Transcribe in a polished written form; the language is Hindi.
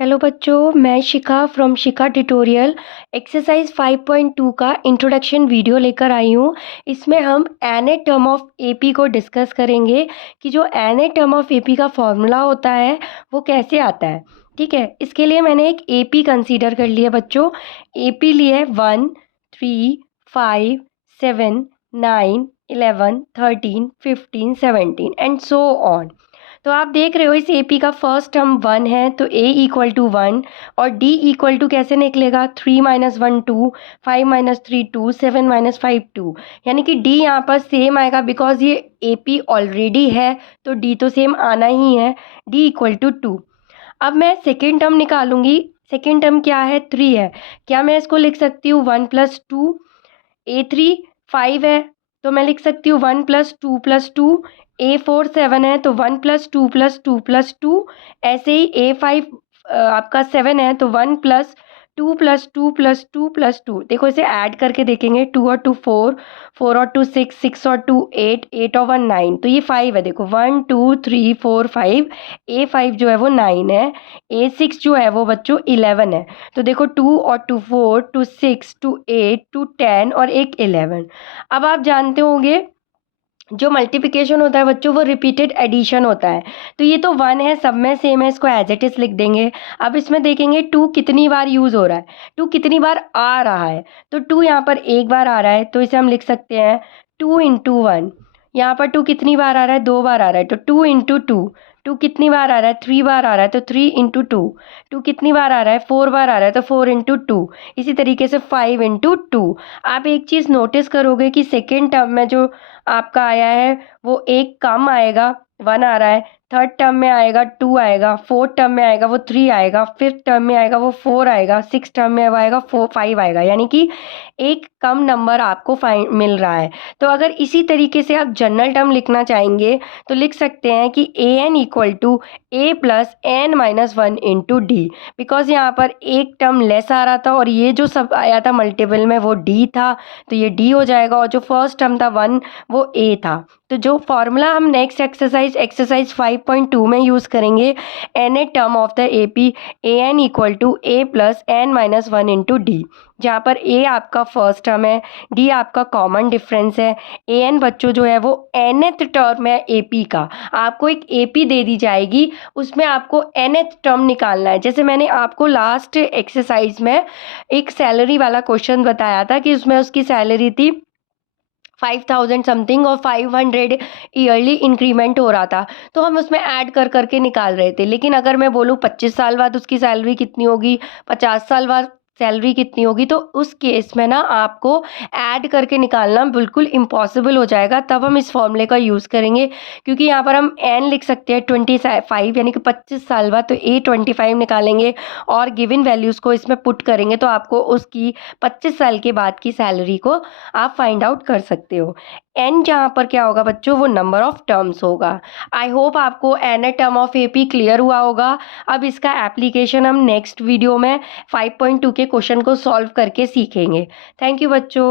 हेलो बच्चों, मैं शिखा फ्रॉम शिखा ट्यूटोरियल एक्सरसाइज 5.2 का इंट्रोडक्शन वीडियो लेकर आई हूँ। इसमें हम एन टर्म ऑफ एपी को डिस्कस करेंगे कि जो एन टर्म ऑफ एपी का फॉर्मूला होता है वो कैसे आता है। ठीक है, इसके लिए मैंने एक एपी कंसीडर कर लिया बच्चों। एपी लिए 1, 3, 5, 7, 9, 11, 13, 15, 17 एंड सो ऑन। तो आप देख रहे हो इस एपी का फर्स्ट टर्म 1 है तो a इक्वल टू 1 और d इक्वल टू कैसे निकलेगा 3 माइनस 1 2, 5 माइनस 3 2, 7 माइनस 5 2, यानी कि d यहाँ पर सेम आएगा बिकॉज ये एपी ऑलरेडी है तो d तो सेम आना ही है, d इक्वल टू 2। अब मैं सेकेंड टर्म निकालूंगी। सेकेंड टर्म क्या है 3 है। क्या मैं इसको लिख सकती हूँ 1 प्लस 2, A3 5 है तो मैं लिख सकती हूँ 1 प्लस 2 प्लस 2। A4 7 है तो 1 प्लस 2 प्लस 2 प्लस 2। ऐसे ही A5 आपका 7 है तो 1 प्लस 2 प्लस 2 प्लस 2 प्लस 2। देखो इसे ऐड करके देखेंगे, 2 और 2 4, 4 और 2 6, 6 और 2 8, 8 और 1 9, तो ये 5 है। देखो 1 2 3 4 5, A5 जो है वो 9 है, A6 जो है वो बच्चों 11 है। तो देखो 2 और 2 4, 2 6, 2 8, 2 10 और एक 11। अब आप जानते होंगे जो मल्टीप्लिकेशन होता है बच्चों वो रिपीटेड एडिशन होता है। तो ये तो 1 है, सब में सेम है, इसको एज इट इज लिख देंगे। अब इसमें देखेंगे 2 कितनी बार यूज़ हो रहा है, 2 कितनी बार आ रहा है। तो 2 यहाँ पर एक बार आ रहा है तो इसे हम लिख सकते हैं 2 इंटू 1। यहाँ पर 2 कितनी बार आ रहा है, 2 बार आ रहा है तो 2 इंटू 2। 2 कितनी बार आ रहा है, 3 बार आ रहा है तो 3 इंटू 2। 2 कितनी बार आ रहा है, 4 बार आ रहा है तो 4 इंटू 2। इसी तरीके से 5 इंटू 2। आप एक चीज़ नोटिस करोगे कि सेकेंड टर्म में जो आपका आया है वो एक कम आएगा, 1 आ रहा है। थर्ड टर्म में आएगा 2 आएगा, फोर्थ टर्म में आएगा वो 3 आएगा, फिफ्थ टर्म में आएगा वो 4 आएगा, सिक्स टर्म में आएगा 5 आएगा, यानी कि एक कम नंबर आपको फाइंड मिल रहा है। तो अगर इसी तरीके से आप जनरल टर्म लिखना चाहेंगे तो लिख सकते हैं कि A N equal to A plus N minus 1 into D. Because यहाँ पर एक टर्म लेस आ रहा था और ये जो सब आया था मल्टीपल में वो डी था, तो ये डी हो जाएगा। और जो फर्स्ट टर्म था 1 वो ए था। तो जो फॉर्मूला हम नेक्स्ट एक्सरसाइज 5.2 में यूज़ करेंगे, n a term of the A P, a N equal to A plus N minus 1 into d, जहाँ पर ए आपका फर्स्ट टर्म है, डी आपका कॉमन डिफरेंस है। ए एन बच्चों जो है वो nth टर्म है ए पी का। आपको एक ए पी दे दी जाएगी, उसमें आपको nth टर्म निकालना है। जैसे मैंने आपको लास्ट एक्सरसाइज में एक सैलरी वाला क्वेश्चन बताया था कि उसमें उसकी सैलरी थी 5000 समथिंग और 500 ईयरली इंक्रीमेंट हो रहा था, तो हम उसमें ऐड कर करके निकाल रहे थे। लेकिन अगर मैं बोलूँ 25 साल बाद उसकी सैलरी कितनी होगी, 50 साल बाद सैलरी कितनी होगी, तो उस केस में ना आपको ऐड करके निकालना बिल्कुल इम्पॉसिबल हो जाएगा। तब हम इस फॉर्मूले का यूज़ करेंगे, क्योंकि यहाँ पर हम एन लिख सकते हैं 25 यानी कि 25 साल बाद, तो ए 25 निकालेंगे और गिवन वैल्यूज़ को इसमें पुट करेंगे तो आपको उसकी 25 साल के बाद की सैलरी को आप फाइंड आउट कर सकते हो। एन जहाँ पर क्या होगा बच्चों, वो नंबर ऑफ टर्म्स होगा। आई होप आपको n a term of A P clear हुआ होगा। अब इसका एप्लीकेशन हम नेक्स्ट वीडियो में 5.2 के क्वेश्चन को सॉल्व करके सीखेंगे। थैंक यू बच्चों।